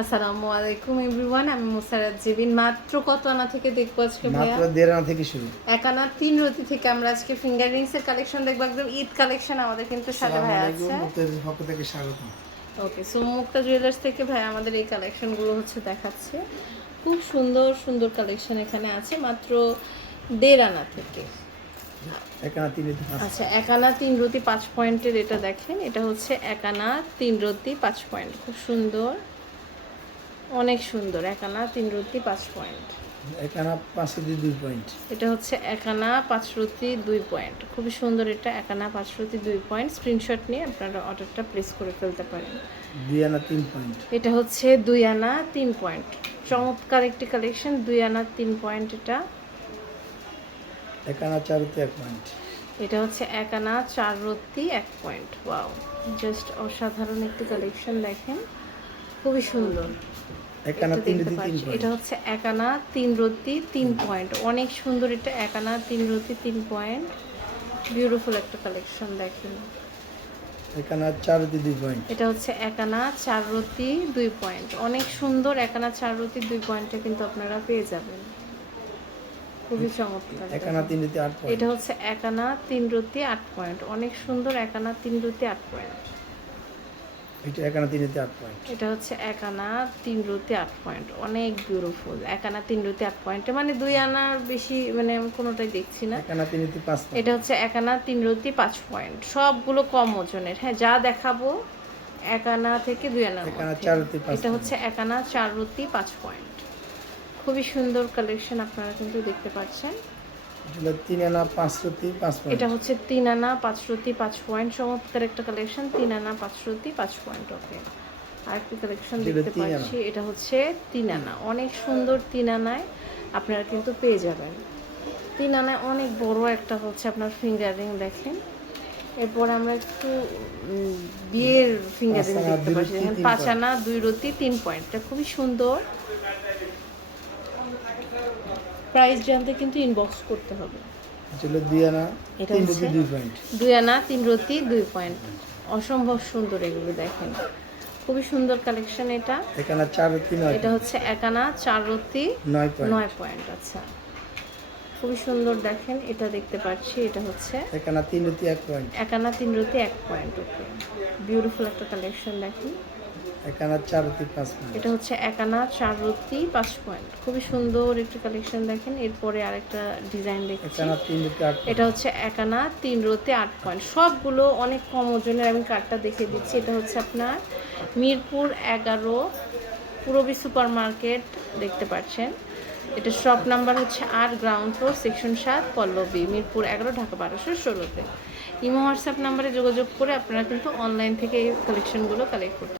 আসসালামু আলাইকুম এভরিওয়ান আমি মুসারাত জেবিন। মাত্র কত আনা থেকে দেখব আজকে ভাইয়া? মাত্র দেড় আনা থেকে শুরু। এক আনা তিন রতি থেকে আমরা আজকে ফিঙ্গার রিংস এর কালেকশন দেখব একদম ঈদ কালেকশন আমাদের কিন্তু সাথে ভাই আছে। পক্ষ থেকে স্বাগত ওকে সো মুক্তা জুয়েলার্স থেকে ভাই আমাদের এই কালেকশনগুলো হচ্ছে দেখাচ্ছে। খুব সুন্দর সুন্দর কালেকশন এখানে আছে মাত্র দেড় আনা থেকে। আচ্ছা এক আনা তিন রতি পাঁচ পয়েন্টের এটা দেখেন এটা হচ্ছে এক আনা তিন রতি পাঁচ পয়েন্ট। খুব সুন্দর। অনেক সুন্দর এক আনা তিন রতি পাঁচ পয়েন্ট। এক আনা পাঁচ রতি দুই পয়েন্ট। এটা হচ্ছে এক আনা পাঁচ রতি দুই পয়েন্ট। খুবই সুন্দর এটা এক আনা পাঁচ রতি দুই পয়েন্ট। স্ক্রিনশট নিয়ে আপনারা অর্ডারটা প্লেস করে ফেলতে পারেন। দুই আনা তিন পয়েন্ট। এটা হচ্ছে দুই আনা তিন পয়েন্ট। চমৎকার একটি কালেকশন দুই আনা তিন পয়েন্ট এটা। এক আনা চার রতি এক পয়েন্ট। এটা হচ্ছে এক আনা চার রত্তি এক পয়েন্ট। ওয়াও জাস্ট অসাধারণ একটি কালেকশন দেখেন। খুবই সুন্দর। এটা রতি হচ্ছে এক আনা তিন রত্তি তিন পয়েন্ট। অনেক সুন্দর এটা এক আনা তিন রত্তি তিন পয়েন্ট। বিউটিফুল একটা কালেকশন দেখেন। এক আনা চার রতি দুই পয়েন্ট। এটা হচ্ছে এক আনা চার রতি দুই পয়েন্ট। অনেক সুন্দর এক আনা চার রতি দুই পয়েন্টে কিন্তু আপনারা পেয়ে যাবেন। খুবই চমৎকার এক আনা তিন রতি আট পয়েন্ট। এটা হচ্ছে এক আনা তিন রতি আট পয়েন্ট। অনেক সুন্দর এক আনা তিন রতি আট পয়েন্ট। এটা এক আনা তিন রতি আট পয়েন্ট এটা হচ্ছে এক আনা তিন রুতি আট পয়েন্ট অনেক বিউটিফুল এক আনা তিন রুতি আট পয়েন্টে মানে দুই আনার বেশি মানে আমি কোনোটাই দেখছি না। এক আনা তিন রতি পাঁচ এটা হচ্ছে এক আনা তিন রুতি পাঁচ পয়েন্ট সবগুলো কম ওজনের। হ্যাঁ যা দেখাবো এক আনা থেকে দুই আনা এটা হচ্ছে এক আনা চার রুতি পাঁচ পয়েন্ট খুবই সুন্দর কালেকশন আপনারা কিন্তু দেখতে পাচ্ছেন। তিন আনা পাঁচ রতি পাঁচ এটা হচ্ছে তিন আনা পাঁচ রুতি পাঁচ পয়েন্ট চমৎকার একটা কালেকশন তিন আনা পাঁচ রুতি পাঁচ পয়েন্ট ওকে আরেকটি কালেকশন দেখতে পাচ্ছি এটা হচ্ছে তিন আনা। অনেক সুন্দর তিন আনায় আপনারা কিন্তু পেয়ে যাবেন। তিন আনায় অনেক বড় একটা হচ্ছে আপনার ফিঙ্গারিং দেখেন। এরপর আমরা একটু বিয়ের ফিঙ্গারিং দেখতে পাচ্ছি। দেখেন পাঁচ আনা দুই রতি তিন পয়েন্ট এটা খুবই সুন্দর। প্রাইস জানতে কিন্তু ইনবক্স করতে হবে। এটা হলো দুই আনা এটা তিন রতি হচ্ছে- দুই পয়েন্ট দুই আনা তিন রতি দুই পয়েন্ট অসম্ভব সুন্দর এগুলো দেখেন। খুবই সুন্দর কালেকশন এটা। এক আনা চার রতি নয় এটা হচ্ছে এক আনা চার রতি নয় পয়েন্ট নয় পয়েন্ট আচ্ছা। খুবই সুন্দর দেখেন এটা দেখতে পাচ্ছি এটা হচ্ছে এক আনা তিন রতি এক পয়েন্ট এক আনা তিন রতি এক পয়েন্ট ওকে বিউটিফুল একটা কালেকশন দেখেন। এক চার রতি পাঁচ পয়েন্ট। এটা হচ্ছে এক আনা চার রতি পাঁচ পয়েন্ট। খুবই সুন্দর একটি কালেকশন দেখেন। এরপরে আরেকটা ডিজাইন এক দেখছি তিন আট এটা হচ্ছে এক আনা তিন রোতে আট পয়েন্ট। সবগুলো অনেক কম ওজনের আমি কার্ডটা দেখিয়ে দিচ্ছি। এটা হচ্ছে আপনার মিরপুর এগারো পুরবী সুপার মার্কেট দেখতে পাচ্ছেন। এটা শপ নাম্বার হচ্ছে আট গ্রাউন্ড ফ্লোর সেকশন সাত পল্লবী মিরপুর এগারো ঢাকা বারোশো ষোলোতে। ইমো হোয়াটসঅ্যাপ নাম্বারে যোগাযোগ করে আপনারা কিন্তু অনলাইন থেকে এই কালেকশনগুলো কালেক্ট করতে